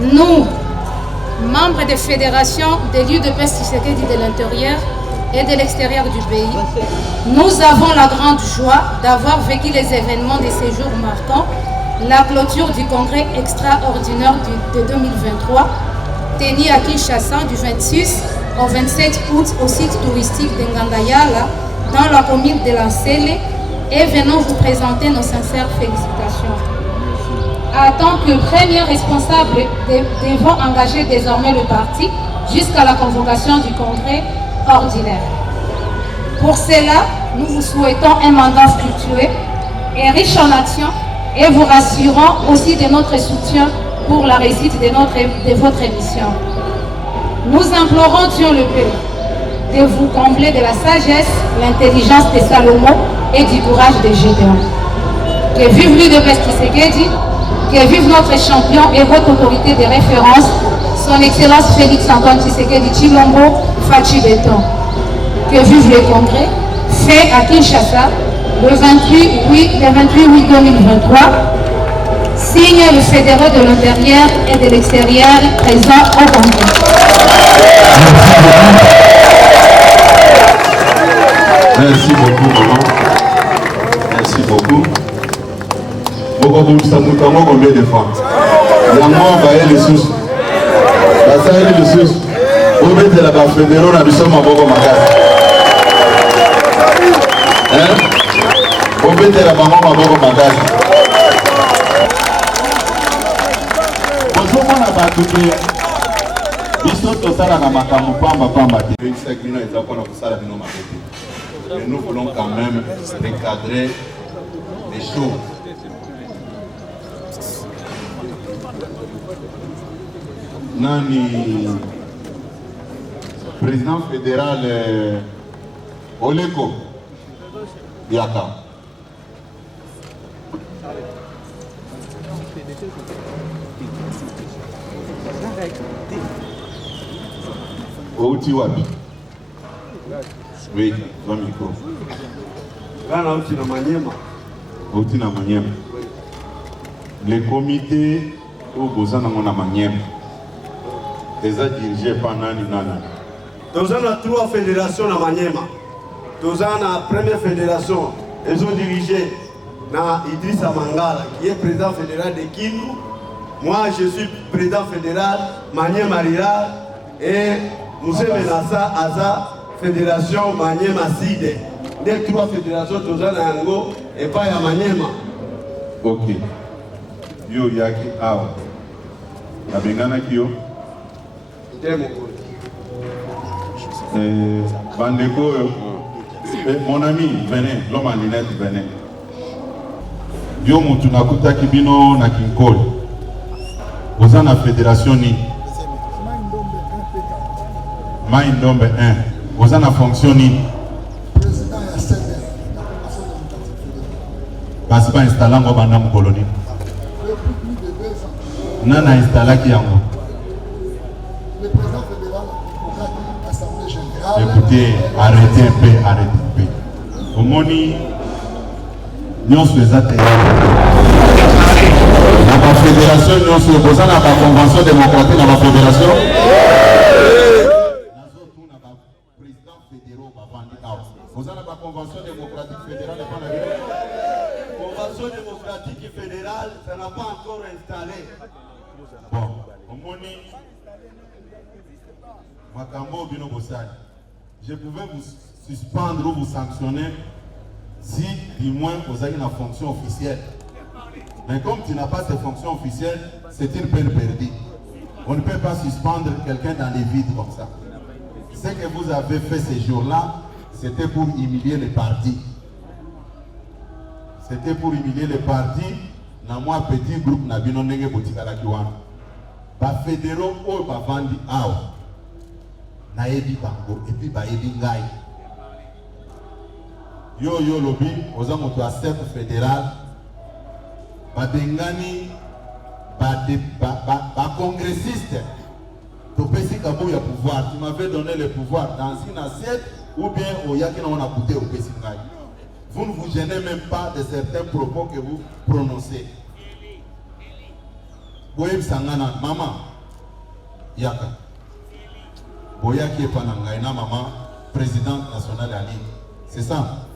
Nous, membres des fédérations des lieux de paix Tshisekedi de l'intérieur et de l'extérieur du pays, nous avons la grande joie d'avoir vécu les événements de ces jours marquants, la clôture du congrès extraordinaire de 2023, tenu à Kinshasa du 26 au 27 août au site touristique de Ngandayala, dans la commune de Lansele, et venons vous présenter nos sincères félicitations. En tant que premier responsable, devons engager désormais le parti jusqu'à la convocation du congrès ordinaire. Pour cela, nous vous souhaitons un mandat fructueux et riche en actions et vous rassurons aussi de notre soutien pour la réussite de votre émission. Nous implorons Dieu le Père de vous combler de la sagesse, l'intelligence de Salomon et du courage de Gédéon. Que vive l'UDPS Tshisekedi, que vive notre champion et votre autorité de référence, son Excellence Félix Antoine Tshisekedi Tshilombo Fachi Beton. Que vive le congrès, fait à Kinshasa le 28 août 2023, signe le fédéral de l'intérieur et de l'extérieur présent au congrès. Merci beaucoup, maman. Merci beaucoup. Beaucoup combien de fois? Maman va les sous. La salle les sous. Vous mettez la bas fédérale, nous sommes à Bogo Magas. Vous mettez la maman à Bogo Magas. Bonjour, mon abattu. Mais nous voulons quand même recadrer les choses. Nani, président fédéral Oleko Yaka. Outi wapi? Oui, dans le micro. Là, outi na Manyema. Outi na Manyema. Le comité au Bozana na Manyema. Déjà dirigé par Nani Nana. Nous avons 3 fédérations na Manyema. Nous avons la première fédération. Ils ont dirigé na Idrissa Mangala, qui est président fédéral de Kindu. Moi, je suis président fédéral Manyema Rira et Moussé Menassa Aza, fédération Manyema Side. Les 3 fédérations, nous avons Yango et pas à Manyema. Ok. Yo Yaki Awa. La Bengana Kyo. Bandeko, mon ami, venez, l'homme en lunette, venez. Yo Mutunakuta Kibino na Kinkol. Vous en la fédération ni. Maïndombe 1. Vous en la fonction ni. Parce que installé en Bandam colonie. Nana installé qui en écoutez, arrêtez un peu. Au moni, nous sommes les ateliers. Dans la fédération, nous sommes opposés à la convention démocratique dans la fédération. Nous sommes président fédéral. Vous avez la convention démocratique fédérale. Convention démocratique fédérale, ça n'a pas encore installé. Bon, au moni, Makambo Bino Bossai. Je pouvais vous suspendre ou vous sanctionner si, du moins, vous avez une fonction officielle. Mais comme tu n'as pas cette fonction officielle, c'est une peine perdue. On ne peut pas suspendre quelqu'un dans les vides comme ça. Ce que vous avez fait ces jours-là, c'était pour humilier les partis. C'était pour humilier les partis. Dans moi, petit groupe, n'a pas de boutique à la Kiwana. Ba fédéraux, ou ba vandi awa. Naebi bango et puis baebi ngai. Yo lobby oza moto a chef fédéral ba bengani ba congressiste to pesi kabo ya pouvoir. Tu m'avais donné le pouvoir dans une assiette ou bien au yaki na on a coûté au pesi ngai. Vous ne vous gênez même pas de certains propos que vous prononcez. Boyeb sangana maman Yaka. Boya qui est Panangaïna, maman, présidente nationale à Ligue. C'est ça.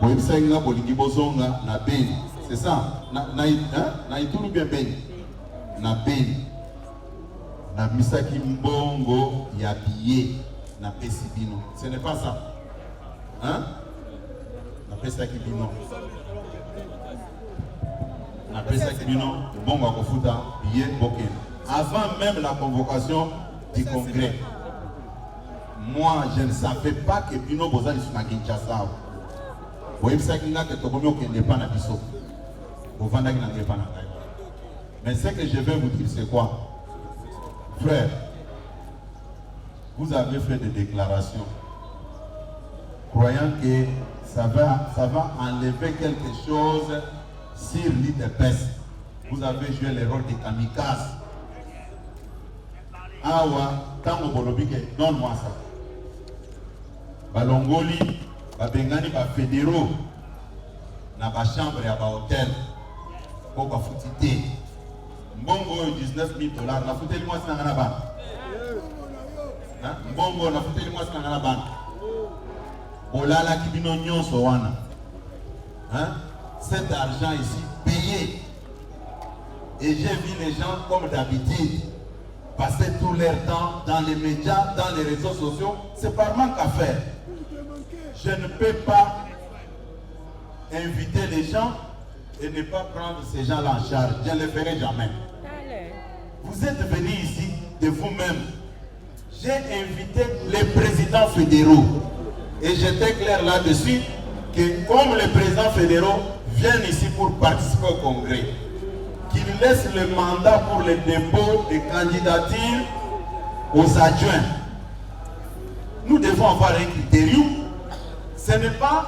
Boya Saïna, Bolingi Bozonga, na Beni. C'est ça. Na Itulu bien Beni. Na Beni. Na Misaki Mbongo, Yabiye, na Pesibino. Ce n'est pas ça. Hein? Na Pesaki Bino. Na Pesaki Bino, Mbongo à Kofuta, Biye, Boken. Avant même la convocation du congrès, moi je ne savais pas que Bino Bozali sur Kinshasa. Vous voyez ça qui n'a que Tokomio qui n'est pas na Biso. Vous vendez qui n'est pas na Gaïba. Mais ce que je vais vous dire, c'est quoi? Frère, vous avez fait des déclarations croyant que ça va enlever quelque chose sur l'IDPS. Vous avez joué le rôle de kamikaze. Awa, tango bolobike, donne-moi ça. Balongoli, babengani, ba fédéraux, na ba chambre ya ba hôtel, pour ba foutité. Mbongo 19 000 $, na fouteli moi si na ban. Mbongo na fouteli moi si na ban. Olala kibino nyonso wana. Cet argent ici payé. Et j'ai vu les gens comme d'habitude passer tout leur temps dans les médias, dans les réseaux sociaux. C'est par manque à faire. Je ne peux pas inviter les gens et ne pas prendre ces gens-là en charge. Je ne le ferai jamais. Vous êtes venus ici de vous-même. J'ai invité les présidents fédéraux. Et j'étais clair là-dessus que comme les présidents fédéraux viennent ici pour participer au congrès, qu'ils laissent le mandat pour le dépôt des candidatures aux adjoints. Nous devons avoir un critérium. Ce n'est pas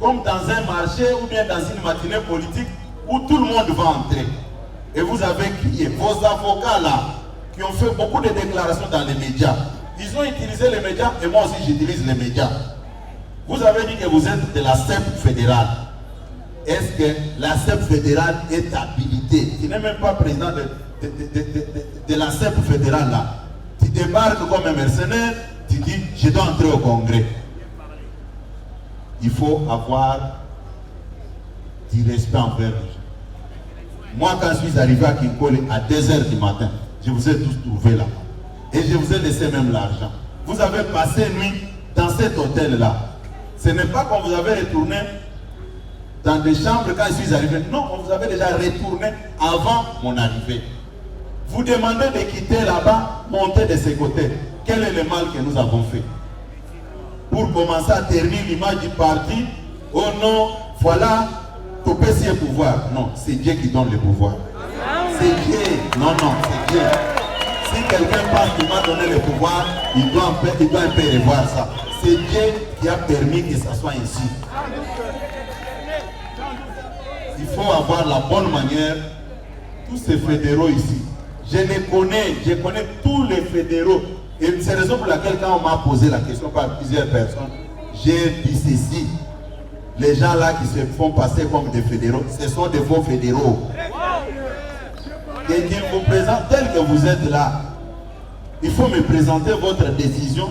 comme dans un marché ou bien dans une matinée politique où tout le monde va entrer. Et vous avez crié, vos avocats là, qui ont fait beaucoup de déclarations dans les médias, ils ont utilisé les médias et moi aussi j'utilise les médias. Vous avez dit que vous êtes de la CEP fédérale. Est-ce que la CEP fédérale est habilitée? Tu n'es même pas président de la CEP fédérale là. Tu débarques comme un mercenaire, tu dis je dois entrer au congrès. Il faut avoir du respect envers les gens. Moi quand je suis arrivé à Kinkole à 2 h du matin, je vous ai tous trouvés là. Et je vous ai laissé même l'argent. Vous avez passé nuit dans cet hôtel là. Ce n'est pas qu'on vous avait retourné dans des chambres quand je suis arrivé. Non, on vous avait déjà retourné avant mon arrivée. Vous demandez de quitter là-bas, monter de ce côté. Quel est le mal que nous avons fait? Pour commencer à ternir l'image du parti, oh non, voilà, Topesi est pouvoir. Non, c'est Dieu qui donne le pouvoir. C'est Dieu. Non, non, c'est Dieu. Si quelqu'un pense qu'il m'a donné le pouvoir, il doit un peu revoir ça. C'est Dieu qui a permis que ça soit ainsi. Il faut avoir la bonne manière. Tous ces fédéraux ici, je connais tous les fédéraux. Et c'est la raison pour laquelle quand on m'a posé la question par plusieurs personnes, j'ai dit ceci. Les gens là qui se font passer comme des fédéraux, ce sont des faux fédéraux. Et qu'ils vous présentent tel que vous êtes là. Il faut me présenter votre décision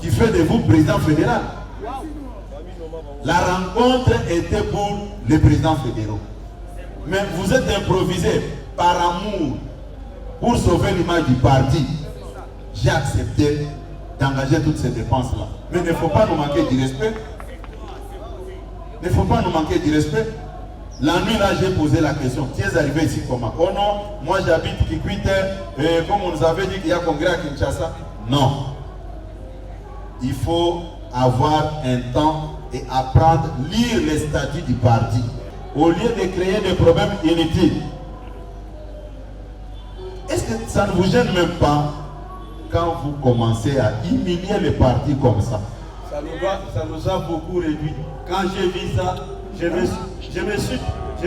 qui fait de vous président fédéral. La rencontre était pour les présidents fédéraux. Mais vous êtes improvisé par amour pour sauver l'image du parti. J'ai accepté d'engager toutes ces dépenses-là. Mais il ne faut pas nous manquer du respect. Il ne faut pas nous manquer du respect. La nuit là, j'ai posé la question. Tu es arrivé ici comment? Oh non, moi j'habite Kikwite. Comme on nous avait dit qu'il y a congrès à Kinshasa. Non. Il faut avoir un temps et apprendre à lire les statuts du parti. Au lieu de créer des problèmes inutiles. Est-ce que ça ne vous gêne même pas quand vous commencez à humilier les partis comme ça? Ça nous a beaucoup réduit. Quand j'ai vu ça, je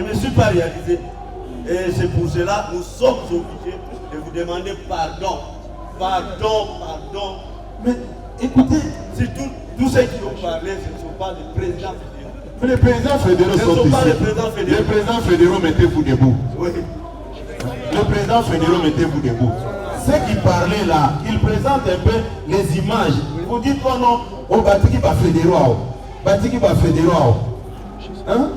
me suis pas réalisé. Et c'est pour cela que nous sommes obligés de vous demander pardon. Pardon. Mais écoutez, c'est tous ceux qui ont parlé, ce ne sont pas les présidents fédéraux. Mais les présidents fédéraux sont ici. Les présidents fédéraux, mettez-vous debout. Oui. le président fédéral, mettez-vous debout. Ceux qui parlaient là, ils présentent un peu les images. Vous dites oh non, oh Batiki va fédéral. Batiki va fédéral. Hein?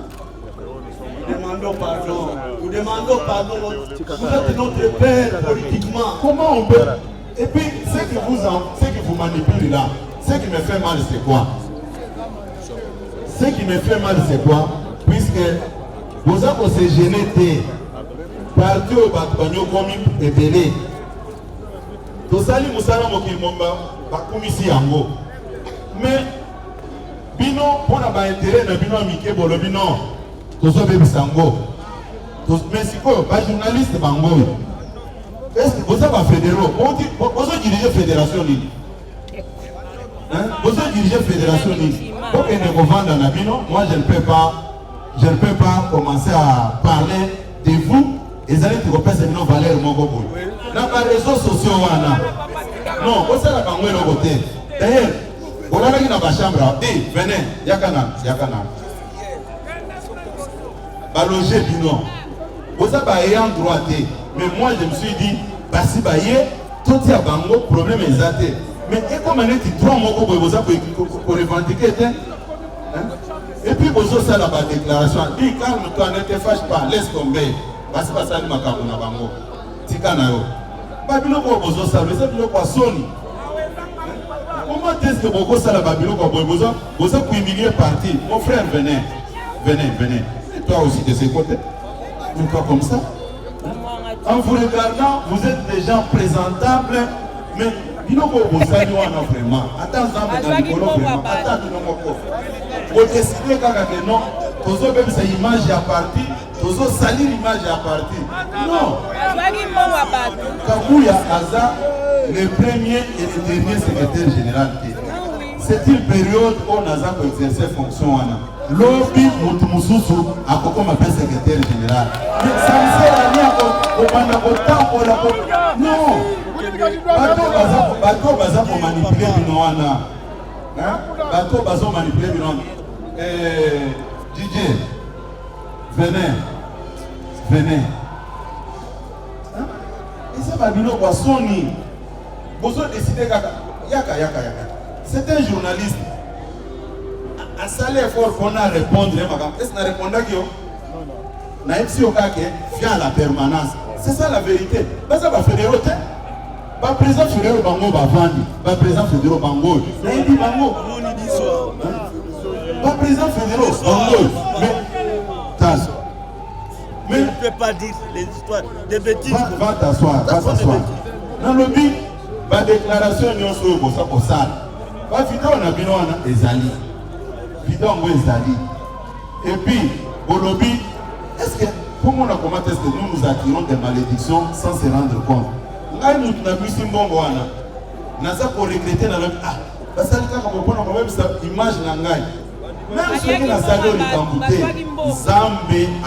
Nous demandons pardon. Nous demandons pardon. Vous êtes notre père politiquement. Comment on peut? Et puis, ce qui vous manipule là, ce qui me fait mal, c'est quoi? Ce qui me fait mal, c'est quoi? Puisque vous avez se gêné, parti au Batbanyo comme et belé. Tout ça, les moussala mokilmomba, bakumisi yango. Mais, bino, pour avoir intérêt, na bino amike bolo bino, tout ça bébé sango. Mais c'est quoi? Pas journaliste bango. Est-ce que vous avez fédéraux? Vous avez dirigé la fédération libre. Vous avez dirigé la fédération libre. Pour que nous vendons dans Nabino, moi je ne peux pas commencer à parler de vous. Et vous allez te repasser nos valeurs Mogobo. Dans les réseaux sociaux, non, vous savez la bango est côté. D'ailleurs, vous avez dans la chambre, venez, Yakana. Baloger Bino. Vous avez un droit. Mais moi je me suis dit, si baye, tout y a bango, problème est zaté. Mais comment on est trois mots pour revendiquer? Et puis vous avez la déclaration, dit calme-toi, ne te fâche pas, laisse tomber. Parce que ça ne m'a pas bango. Tikanayo. Babylone ko bozo ça, mais c'est quoi soni. Comment est-ce que vous avez la Babylone ko bozo? Vous avez humilier parti. Mon frère venez. Et toi aussi de ce côté. Mais toi comme ça. En vous regardant, vous êtes des gens présentables, mais il n'y a pas de vraiment. Attends, vous décidez que non, vous avez cette image à partir, vous avez sali l'image à partir. Non. Kabouya Aza, le premier et le dernier secrétaire général. C'est une période où on a exercé fonction. L'obi Moutmoussousou a comme appelé secrétaire général. Mais ça ne sert à rien au temps. Non. Bateau Baza pour manipuler Binoana. Bateau Baza pour manipuler Binoana. DJ, venez. Et ça va Bino quoi Sony. Vous avez décidé Yaka. C'est un journaliste. À ça l'effort qu'on a répondu, est-ce qu'on a répondu à qui? On a dit vient à la permanence. C'est ça la vérité. Ça va fédéral. Pas président fédéral Bango va vendre. Pas président fédéral Bango. Il dit Bango. Pas président fédéral Bango. Mais je ne peux pas dire les histoires des bêtises. Va t'asseoir. Dans le but, la déclaration est pour ça. Va vidéo on a bien ezali. Et puis, au lobby, est-ce que, comment est-ce que nous attirons des malédictions sans se rendre compte? Nous avons pour regretter dans le parce que image même ceux qui n'ont pas Zambé a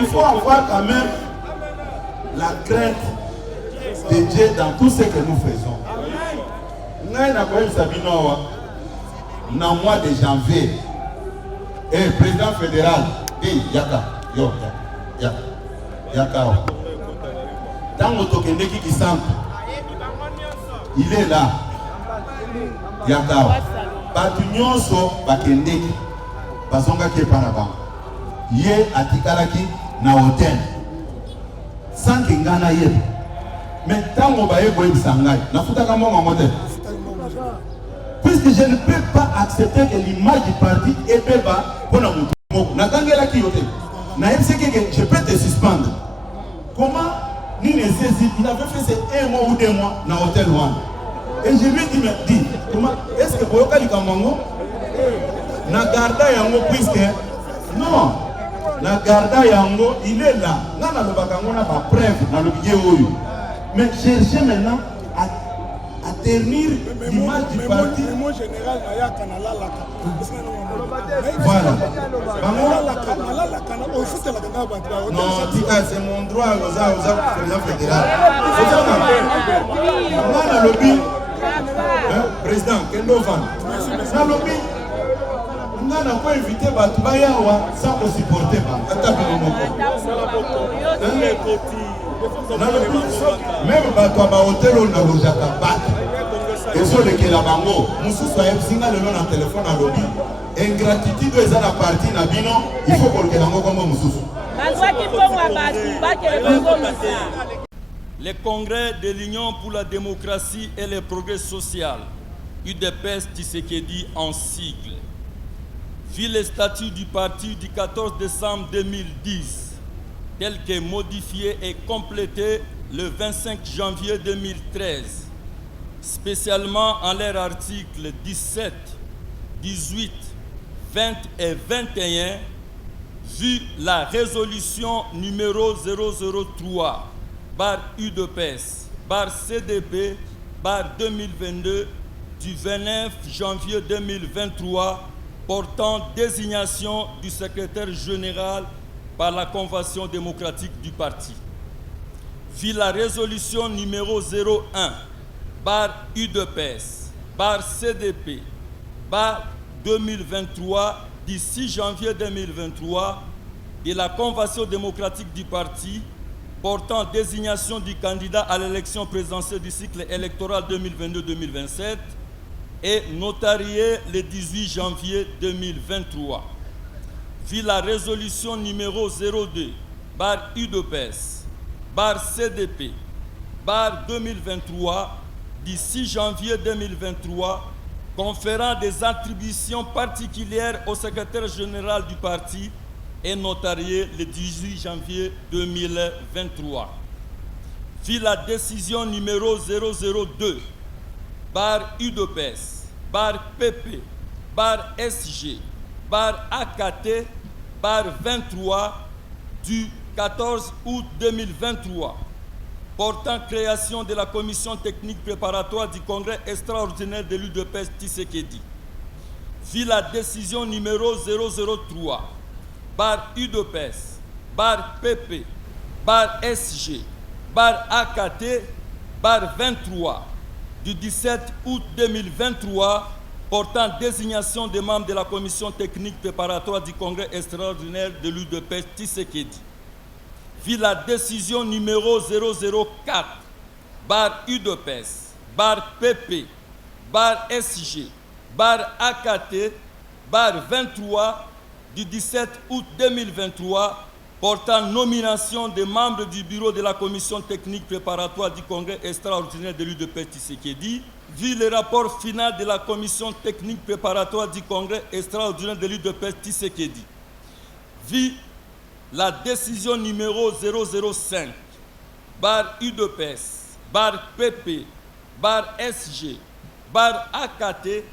il faut avoir quand même la crainte de Dieu dans tout ce que nous faisons. Nous avons dans le mois de janvier, et président fédéral, Yaka. Dans Motokendeki qui sent, il est là. Yaka. Batunyonso Bakendeki, Basonga qui est par là-bas. Yé Atikalaki na hôtel. Sans Kingana yé. Mais tant qu'on va y aller, na futaka mon modèle. Puisque je ne peux pas accepter que l'image du parti est bas pour la moto. Je peux te suspendre. Comment il avait fait ces 1 mois ou 2 mois dans l'hôtel One. Et je lui ai dit, comment est-ce que vous avez dit que na garda yango puisque non, na garda yango il est là. Nana le bakango na pas preuve dans le vidéo. Mais cherchez maintenant à ternir l'image du parti. Voilà. Non, c'est mon droit aux président fédéral. On a le lobby. Président, Kendo Van. On a le lobby. nga na ko inviter bato bayawa sans ko supporter ba ata bilomoko même bato ba hotel na lojaka bato ezolekela bango mosusu ayebisinga lelo na telefone alobi ingratitude eza na parti na bino il faut kolekela yango kombo mosusu. Le Congrès de l'Union pour la démocratie et le progrès social, UDPS Tshisekedi en sigle, vit le statut du parti du 14 décembre 2010, tel que modifié et complété le 25 janvier 2013, spécialement en leurs articles 17, 18, 20 et 21, vu la résolution numéro 003, bar UDPS, bar CDP, bar 2022, du 29 janvier 2023, portant désignation du secrétaire général par la Convention démocratique du parti. Vu la résolution numéro 01, bar UDPS, bar CDP, bar 2023, du 6 janvier 2023, de la Convention démocratique du parti, portant désignation du candidat à l'élection présidentielle du cycle électoral 2022-2027 et notarié le 18 janvier 2023. Vu la résolution numéro 02, bar UDPS, bar CDP, bar 2023, du 6 janvier 2023, conférant des attributions particulières au secrétaire général du parti et notarié le 18 janvier 2023. Vu la décision numéro 002, bar UDPS, bar PP, bar SG, bar AKT, bar 23 du 14 août 2023, portant création de la commission technique préparatoire du congrès extraordinaire de l'UDPS Tshisekedi. Vu la décision numéro 003, bar UDPS, bar PP, bar SG, bar AKT, bar 23, du 17 août 2023, portant désignation des membres de la commission technique préparatoire du congrès extraordinaire de l'UDPS Tshisekedi. Vu la décision numéro 004, bar UDPS, bar PP, bar SG, bar AKT, bar 23, du 17 août 2023, portant nomination des membres du bureau de la commission technique préparatoire du congrès extraordinaire de l'UDPS Tshisekedi, vu le rapport final de la commission technique préparatoire du congrès extraordinaire de l'UDPS Tshisekedi, vu la décision numéro 005, bar UDPS, bar PP, bar SG, bar AKT,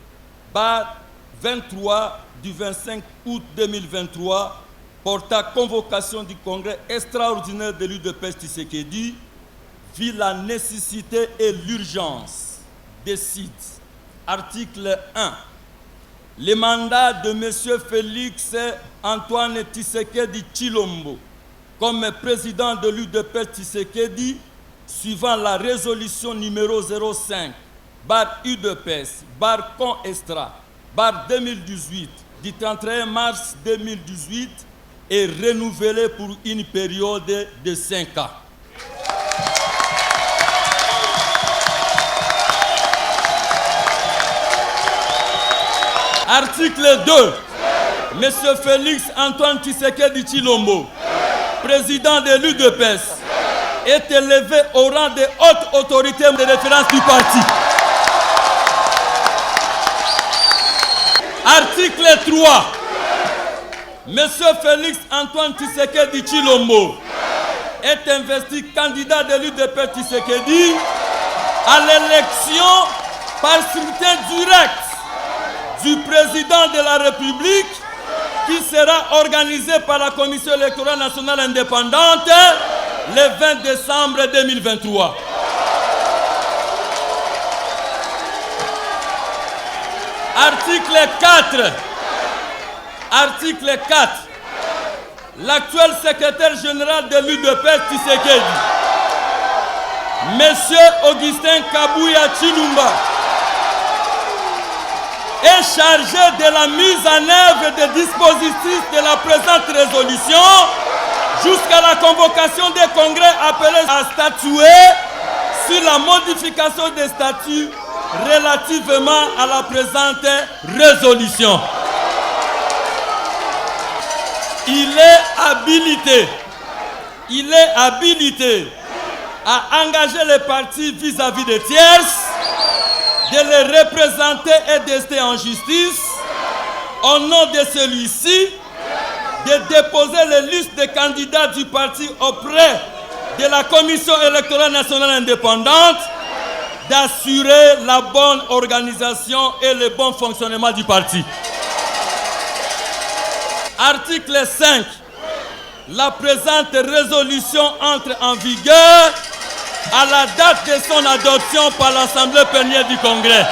bar 23 du 25 août 2023, portant convocation du congrès extraordinaire de l'UDPS Tshisekedi, vu la nécessité et l'urgence des sites. Article 1. Le mandat de M. Félix Antoine Tshisekedi Tshilombo comme président de l'UDPS Tshisekedi, suivant la résolution numéro 05, bar UDPS, bar Con Extra, bar 2018, du 31 mars 2018, est renouvelé pour une période de 5 ans. Article 2. Monsieur Félix Antoine Tshisekedi Tshilombo, président de l'UDPS, est élevé au rang de haute autorité de référence du parti. Article 3. Monsieur Félix Antoine Tshisekedi Tshilombo est investi candidat de l'UDPS Tshisekedi à l'élection par scrutin direct du président de la République, qui sera organisée par la Commission électorale nationale indépendante le 20 décembre 2023. Article 4. Article 4. L'actuel secrétaire général de l'UDPS Tshisekedi, Monsieur Augustin Kabouya Tshilumba, est chargé de la mise en œuvre des dispositifs de la présente résolution jusqu'à la convocation des congrès appelés à statuer sur la modification des statuts relativement à la présente résolution. Il est habilité à engager les partis vis-à-vis des tierces, de les représenter et d'ester en justice, au nom de celui-ci, de déposer les listes de candidats du parti auprès de la Commission électorale nationale indépendante, d'assurer la bonne organisation et le bon fonctionnement du parti. Article 5. La présente résolution entre en vigueur à la date de son adoption par l'Assemblée plénière du Congrès.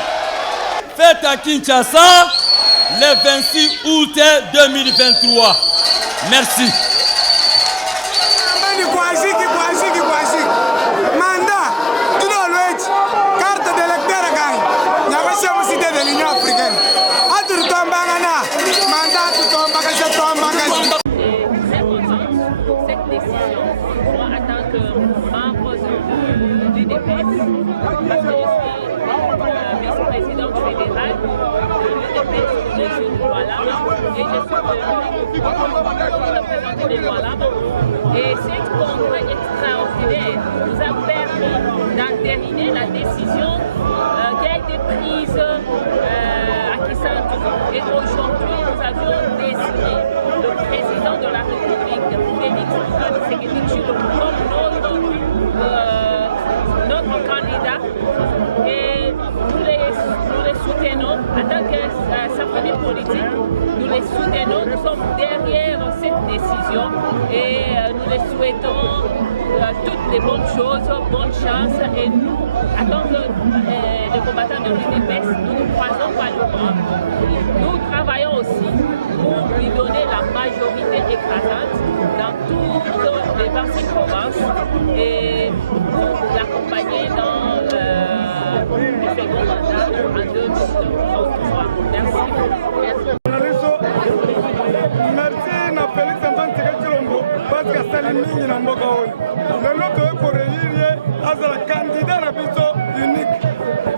Faite à Kinshasa le 26 août 2023. Merci. Carte d'électeur gagne. De l'Union africaine. Cette décision, moi en tant que membre du DPS, parce que je suis vice-présidente fédérale du DPS de Jeunes Voilà, et je suis venue représenter les Voilà. Et cet congrès extraordinaire nous a permis d'entériner la décision qui a été prise à Kisantu. Et aujourd'hui, nous avions désigné le président de la République, Félix Antoine Tshisekedi Tshilombo, comme notre candidat. Et nous les soutenons en tant que sa famille politique. Nous les soutenons, nous sommes derrière cette décision et nous les souhaitons toutes les bonnes choses, bonne chance. Et nous, en tant que combattants de l'UDPS, nous ne croisons pas le bras. Nous travaillons aussi pour lui donner la majorité écrasante dans toutes les 26 provinces et pour l'accompagner dans le second mandat en 2023. Merci. Merci na Félix Antoine Tshisekedi Tshilombo parce que asali mingi na mboka oyo. Lelo toye koreunir ye azala candidat na biso unique.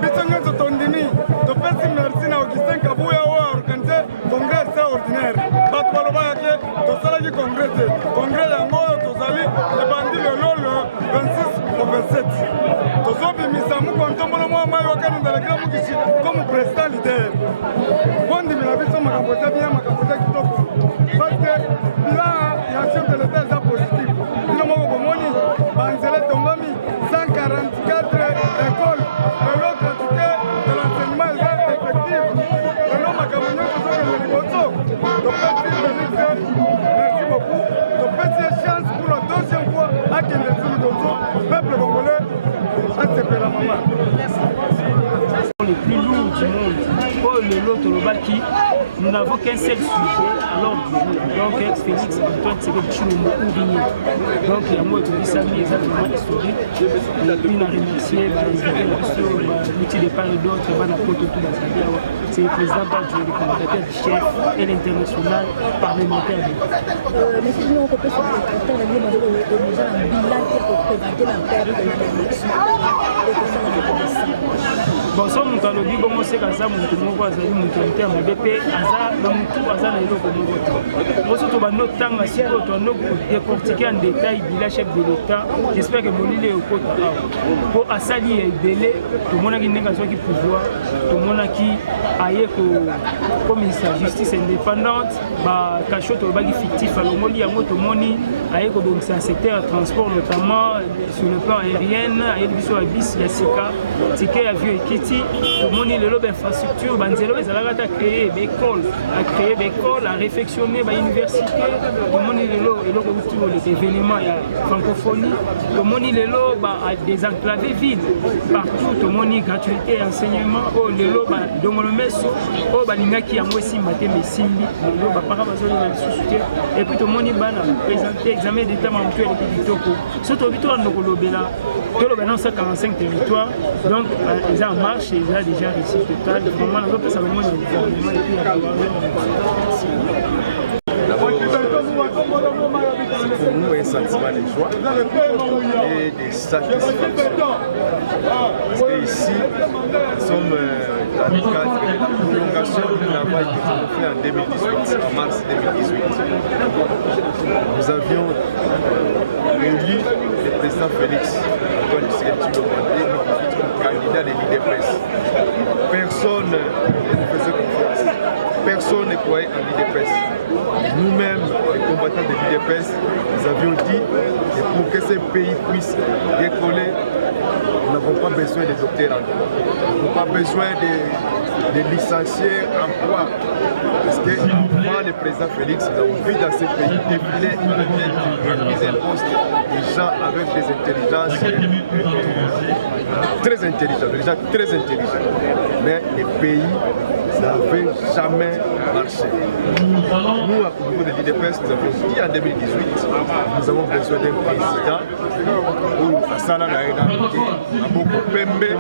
Biso nyonso tondimi topesi merci na Augustin Kabuya oyo aorganize congrès extraordinaire. Bato balobaka ke tosalaki congrès te. Congrès yango oyo tozali ebandi lelo le 26 au 27. Tozobimisa mukontombolo mwa mai wakani ndalekela mukisi comme président leader. Bondimela biso makambo eza bien makambo eza kitoko. Parce que bilan ya chef de l'État est positif. Bino moko bomoni banzela tombami 144 écoles. Lelo gratuité de l'enseignement est effectif. Lelo makambo nyonso ezokende liboso. Topesi merci beaucoup. Topesi chance pour la deuxième fois akende sur liboso. Peuple congolais asepela mama. Les plus lourds du monde. Paul l'autre Lobaki, nous n'avons qu'un seul sujet, l'ordre du jour. Donc, ex-Félix Antoine Tshisekedi Tshilombo Ouvigné. Donc, il y a moi qui dis ça, mais exactement historique. Et puis, on a remercié l'outil de part et d'autres, c'est le président du commentateur du chef et l'international parlementaire. Mais si nous, on peut se présenter un bilan pour présenter la période de l'élection. Bon, ça, mon talobi, bon, c'est comme ça, mon tour, azali, mon tour, mon BP, aza, dans mon tour, aza, le logo, mon vote. Moi, surtout, notre temps, si on a décortiqué en détail, le chef de l'État, j'espère que mon île est au côté. Pour Assali et Délé, tout le monde a qui pouvoir, tout le monde a qui aille comme ministère justice indépendante, bah, cachot, tout le monde fictif, alors, moi, il y a tout le monde aille donc c'est un secteur transport, notamment sur le plan aérien, aille sur la bis, Yassika, ticket avion et kit. Tout le monde est l'infrastructure, Banzelo, ils ont créé des écoles, à réfectionner des universités. Tout le monde est les événements, il y a francophonie. Tout le monde est à désenclaver vide. Partout, tout le monde est gratuité, enseignement. Oh, le lot, dans le mess, oh, Balingaki, à moi, si, maté, mais si, le lot, par rapport à et puis tout le monde est présenté, examen d'état mensuel et Kitoko. Surtout, on a 145 territoires, donc ils ont en marche. marche et là déjà réussi total. Vraiment, on peut savoir le gouvernement et puis pour nous un sentiment de joie et de satisfaction. Parce que ici, nous sommes dans le cadre de la prolongation du travail que nous avons fait en 2018, en mars 2018. Nous avions élu le président Félix Antoine Tshisekedi Tshilombo comme candidat de l'IDPS. Personne ne nous faisait confiance. Personne ne croyait en l'IDPS. Nous-mêmes, les combattants de l'IDPS, nous avions dit que pour que ce pays puisse décoller, nous n'avons pas besoin de docteurs, nous n'avons pas besoin de licenciés en droit. Parce qu'avant le président Félix, nous avons vu dans ce pays défiler une mise en poste des gens avec des intelligences très intelligentes, des gens très intelligents. Mais le pays n'avait jamais marché. Nous, au niveau de l'IDPS, nous avons dit en 2018, nous avons besoin d'un président où Asala Naïna, Aboko Pembe,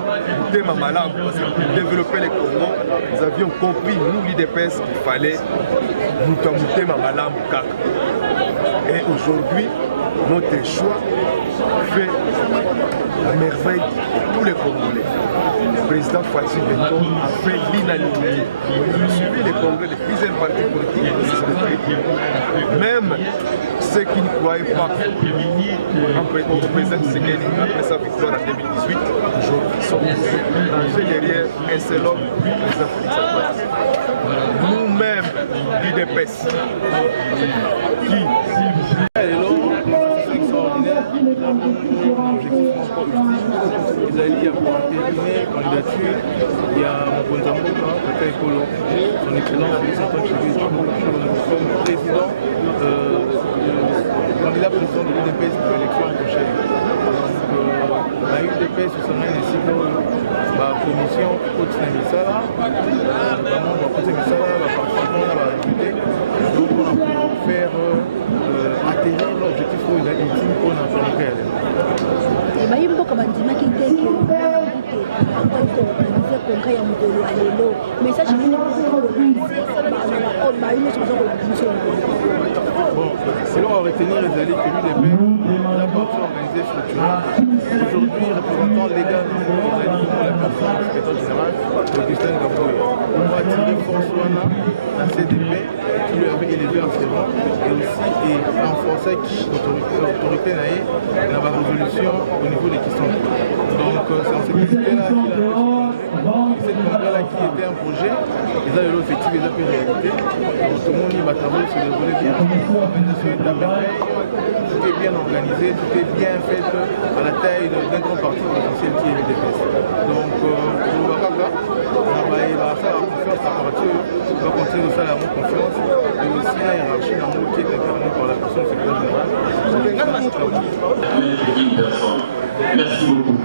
Tema Malam, parce que pour développer le Congo, nous avions compris, nous l'IDPS, qu'il fallait nous Tema Malam Kaka. Et aujourd'hui, notre choix fait la merveille de tous les Congolais. Le président Fatou Beton a fait l'unanimité. J'ai suivi les congrès de plusieurs partis politiques, même ceux qui ne croyaient pas au président Tshisekedi après sa victoire en 2018, aujourd'hui sont rangés derrière un seul homme, le président Félix Antoine. Nous-mêmes, l'IDPS, qui ezali ya kotermine candidature ya mokonzi ya mboka kaka ekolo son excellence Félix Antoine Tshisekedi comme président candidat président de l'UDPS pour l'élection prochaine. Donc la UDPS osangani na esika oyo bacommission ekoti na misala bamembre bakoti na misala baparticipant na badepute donc mpona kofaire atterrir l'objectif oyo eza ultime mpona chronique ya lelo. bayi mboka bandimaki te ke organiser congrès ya mokolo ya lelo message nini bayi nyonso baza kolanda biso bon selon à retenir ezali que l'UDPS la partie organisée structurante aujourd'hui représentant légal ezali comme la personne secrétaire général Augustin Gaboya on va tirer force wana na CDP qui lui avait élevé en ses rangs et aussi et renforcer l'autorité naïe dans la résolution au niveau des questions. Donc c'est en cette unité-là qu'il a fait cette congrès-là qui était un projet, ils ont l'effectif, ils ont fait réalité. Donc tout le monde y va travailler sur les volets bien, tout est bien organisé, tout est bien fait à la taille d'un grand parti potentiel qui est l'UDPS. Donc pour le Wakaka, il va faire confiance à partir, il va continuer de faire la confiance et aussi la hiérarchie d'amour qui est incarnée par la personne secrétaire générale. Merci beaucoup.